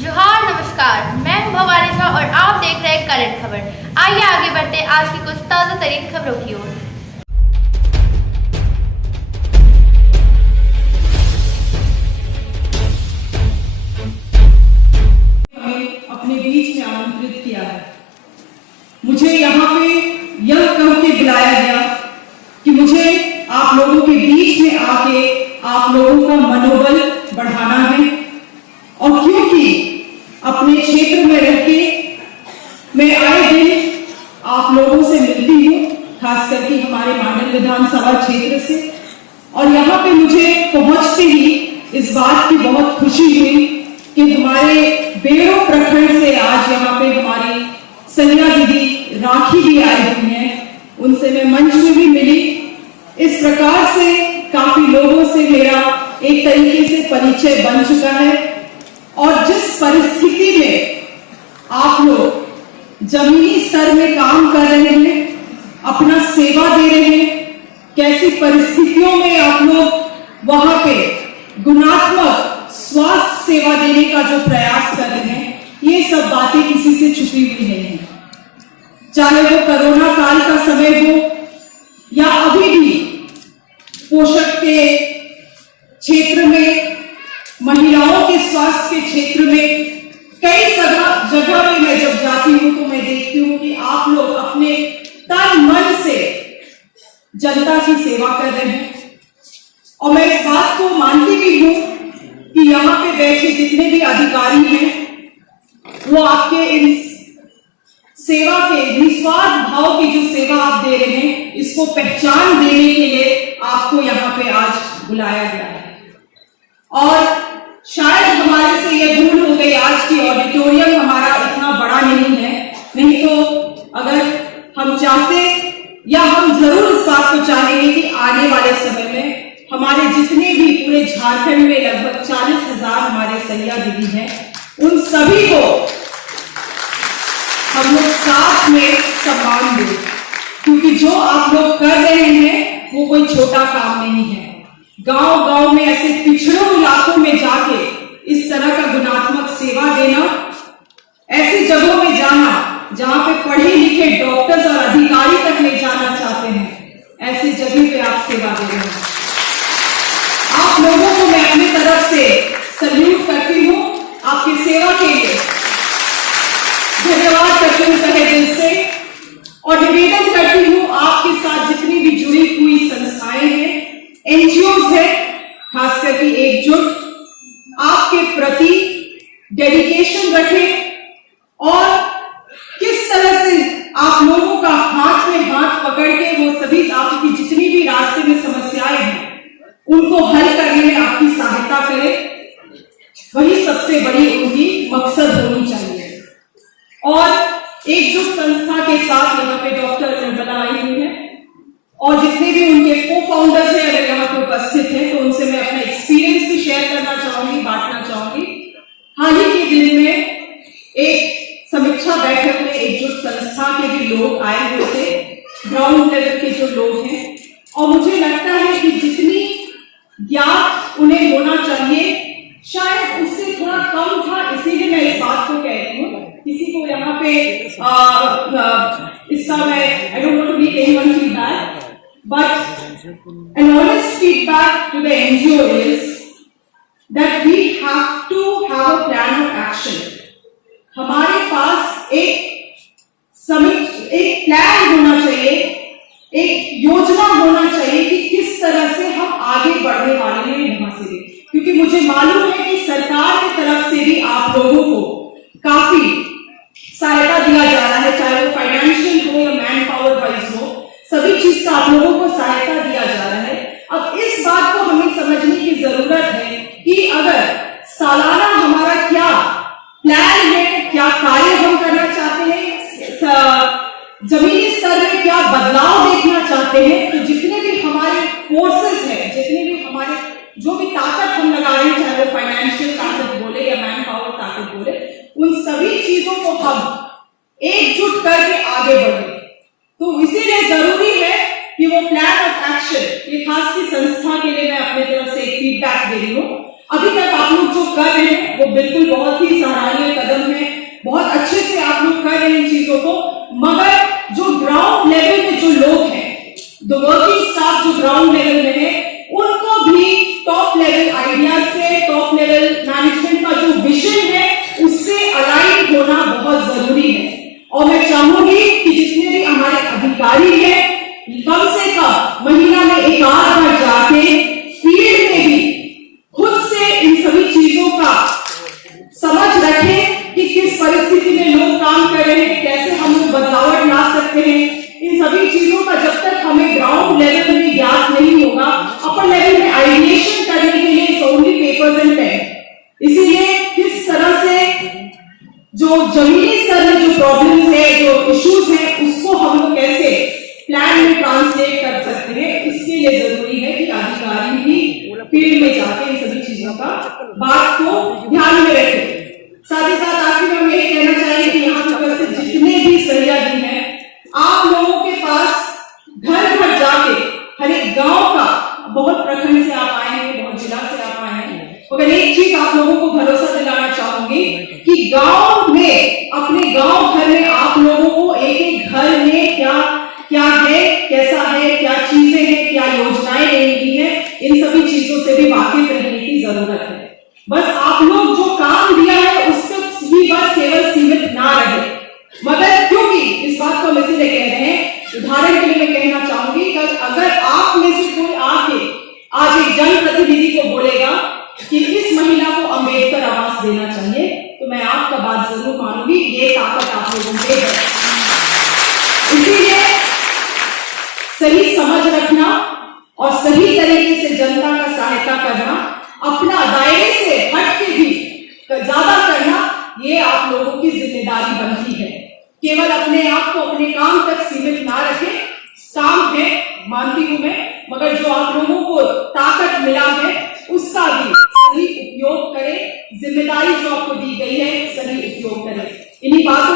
जोहार नमस्कार, मैं हूं भवानी झा और आप देख रहे हैं करंट खबर। आइए आगे बढ़ते आज की कुछ ताज़ा तरीन खबरों की ओर। अपने बीच में आमंत्रित किया है। मुझे यहाँ पे यह कह के बुलाया गया कि मुझे आप लोगों के बीच में आके आप लोगों का मनोबल बढ़ाना है, और क्योंकि अपने क्षेत्र में रह के मैं आए दिन आप लोगों से मिलती हूँ, खास करके हमारे मांडल विधानसभा क्षेत्र से, और यहाँ पे मुझे पहुंचते ही इस बात की बहुत खुशी हुई कि हमारे बेड़ो प्रखंड से आज यहाँ पे हमारी सनिया दीदी राखी भी आई हुई हैं। उनसे मैं मंच में भी मिली। इस प्रकार से काफी लोगों से मेरा एक तरीके से परिचय बन चुका है, और जिस परिस्थिति में आप लोग जमीनी स्तर में काम कर रहे हैं, अपना सेवा दे रहे हैं, कैसी परिस्थितियों में आप लोग वहां पे गुणात्मक स्वास्थ्य सेवा देने का जो प्रयास कर रहे हैं, ये सब बातें किसी से छुपी हुई नहीं है। चाहे वो कोरोना काल का समय हो या अभी भी पोषक के क्षेत्र में, महिलाओं के स्वास्थ्य के क्षेत्र में, कई जगह में मैं जब जाती हूँ तो मैं देखती हूँ कि आप लोग अपने तन मन से जनता की सेवा कर रहे हैं। और मैं इस बात को मानती भी हूँ कि यहाँ पे बैठे जितने भी अधिकारी हैं, वो आपके इन सेवा के निस्वार्थ भाव की जो सेवा आप दे रहे हैं, इसको पहचान देने के लिए आपको यहाँ पे आज बुलाया गया है। और शायद हमारे से ये भूल हो गई, आज की ऑडिटोरियम हमारा इतना बड़ा नहीं है, नहीं तो अगर हम चाहते या हम जरूर इस बात को चाहेंगे कि आने वाले समय में हमारे जितने भी पूरे झारखंड में लगभग 40,000 हमारे सैया दीदी हैं, उन सभी को हम लोग साथ में सम्मान दें, क्योंकि जो आप लोग कर रहे हैं वो कोई छोटा काम नहीं है। गांव गांव में ऐसे पिछड़ों इलाकों में जाके इस तरह का गुणात्मक सेवा देना, ऐसी जगहों में जाना जहां पे पढ़े लिखे डॉक्टर्स और अधिकारी तक ले जाना चाहते हैं, ऐसी जगह पे आप सेवा दे रहे हैं। आप लोगों को मैं अपनी तरफ से सल्यूट करती हूँ, आपकी सेवा के लिए धन्यवाद करती हूँ तहे दिल से, और निवेदन करती हूँ आपके साथ जितनी भी जुड़ी हुई संस्थाएं हैं, एनजीओज है, खास करके एकजुट आपके प्रति डेडिकेशन रखें, और किस तरह से आप लोगों का हाथ में हाथ पकड़ के वो सभी आपकी जितनी भी रास्ते में समस्याएं हैं उनको हल करने में आपकी सहायता करें, वही सबसे बड़ी उनकी मकसद होनी चाहिए। और एकजुट संस्था के साथ यहाँ पे डॉक्टर निर्मला आई हुई है, और जितने भी उनके को फाउंडर्स हैं अगर यहाँ पे उपस्थित हैं, तो उनसे मैं अपना एक्सपीरियंस भी शेयर करना चाहूंगी, बांटना चाहूंगी। हाल ही के दिन में एक समीक्षा बैठक में एकजुट संस्था के भी लोग आए हुए थे, ग्राउंड लेवल के जो लोग हैं, और मुझे लगता है कि जितनी ज्ञात उन्हें होना चाहिए शायद उससे थोड़ा कम था, इसीलिए मैं इस बात को कह रही हूँ। किसी को यहाँ पे इसका मैं I don't want to be anyone feedback, but an honest feedback to the NGO is that we have to have a plan of action. हमारे पास एक प्लान होना चाहिए, एक योजना होना चाहिए कि किस तरह से हम आगे बढ़ने वाले हैं यहाँ से, क्योंकि मुझे मालूम है कि सरकार की तरफ से भी आप लोगों को काफी सहायता दिया जा रहा है, चाहे वो फाइनेंशियल हो या मैन पावर वाइज हो, सभी चीज का आप लोगों को सहायता दिया जा रहा है। अब इस बात को हमें समझने की जरूरत है कि अगर सालाना हमारा क्या प्लान है, क्या कार्य हम करना चाहते हैं, जमीनी स्तर में क्या बदलाव देखना चाहते हैं, तो जितने भी हमारे फोर्सेस हैं, जितने भी हमारे जो भी ताकत हम लगा रहे हैं, चाहे वो फाइनेंशियल ताकत बोले या मैन पावर ताकत बोले, उन सभी चीजों को हम एकजुट करके आगे बढ़े। तो इसीलिए जरूरी है कि वो प्लान ऑफ एक्शन, ये खास की संस्था के लिए मैं अपने तरफ से एक फीडबैक दे रही हूँ। अभी तक आप लोग जो कर रहे हैं वो बिल्कुल बहुत ही सराहनीय रखें कि किस परिस्थिति में लोग काम कर रहे हैं, कैसे हम लोग बदलाव ला सकते हैं। इन सभी चीजों का जब तक हमें ग्राउंड लेवल में ज्ञात नहीं होगा, अपर लेवल में आइडिएशन करने के लिए it's only papers and pen. इसीलिए किस तरह से जो जमीनी स्तर में जो प्रॉब्लम्स है, जो इश्यूज है, उसको हम लोग कैसे प्लान में ट्रांसलेट कर सकते हैं, इसके लिए जरूरी है कि अधिकारी भी फील्ड में जाके इन सभी चीजों का बात को ध्यान में रखें। साथ ही साथ आखिर में हम यही कहना चाहेंगे कि यहाँ पर उपस्थित जितने भी सहयोगी हैं, आप लोगों के पास घर घर जाके हर एक गांव का, बहुत प्रखंड से आप आए हैं, बहुत जिला से आप आए हैं, मगर एक चीज आप लोगों को भरोसा दिलाना चाहूंगी कि गांव में, अपने गांव घर में आप लोगों को एक एक घर में क्या क्या है, कैसा है, क्या चीजें हैं, क्या योजनाएं मिली है, इन सभी चीजों से भी वाकिफ रहने की जरूरत है। बस आप लोग जो काम दिया है उस तक ही बस केवल सीमित ना रहे। मगर क्योंकि इस बात को हम इसीलिए कह रहे हैं, उदाहरण के लिए मैं कहना चाहूंगी कि अगर आप में से कोई आके आज एक जनप्रतिनिधि को बोलेगा कि इस महिला को अंबेडकर आवास देना चाहिए, तो मैं आपका बात जरूर मानूंगी, ये ताकत आप लोगों में है। इसीलिए सही समझ रखना और सही तरीके से जनता का सहायता करना, अपना दायरे से हट के भी ज्यादा करना, ये आप लोगों की जिम्मेदारी बनती है। केवल अपने आप को अपने काम तक सीमित ना रखें। काम है, मानती हूं मैं, मगर जो आप लोगों को ताकत मिला है उसका भी सही उपयोग करें। जिम्मेदारी जो आपको दी गई है, सही उपयोग करें। इन्हीं बातों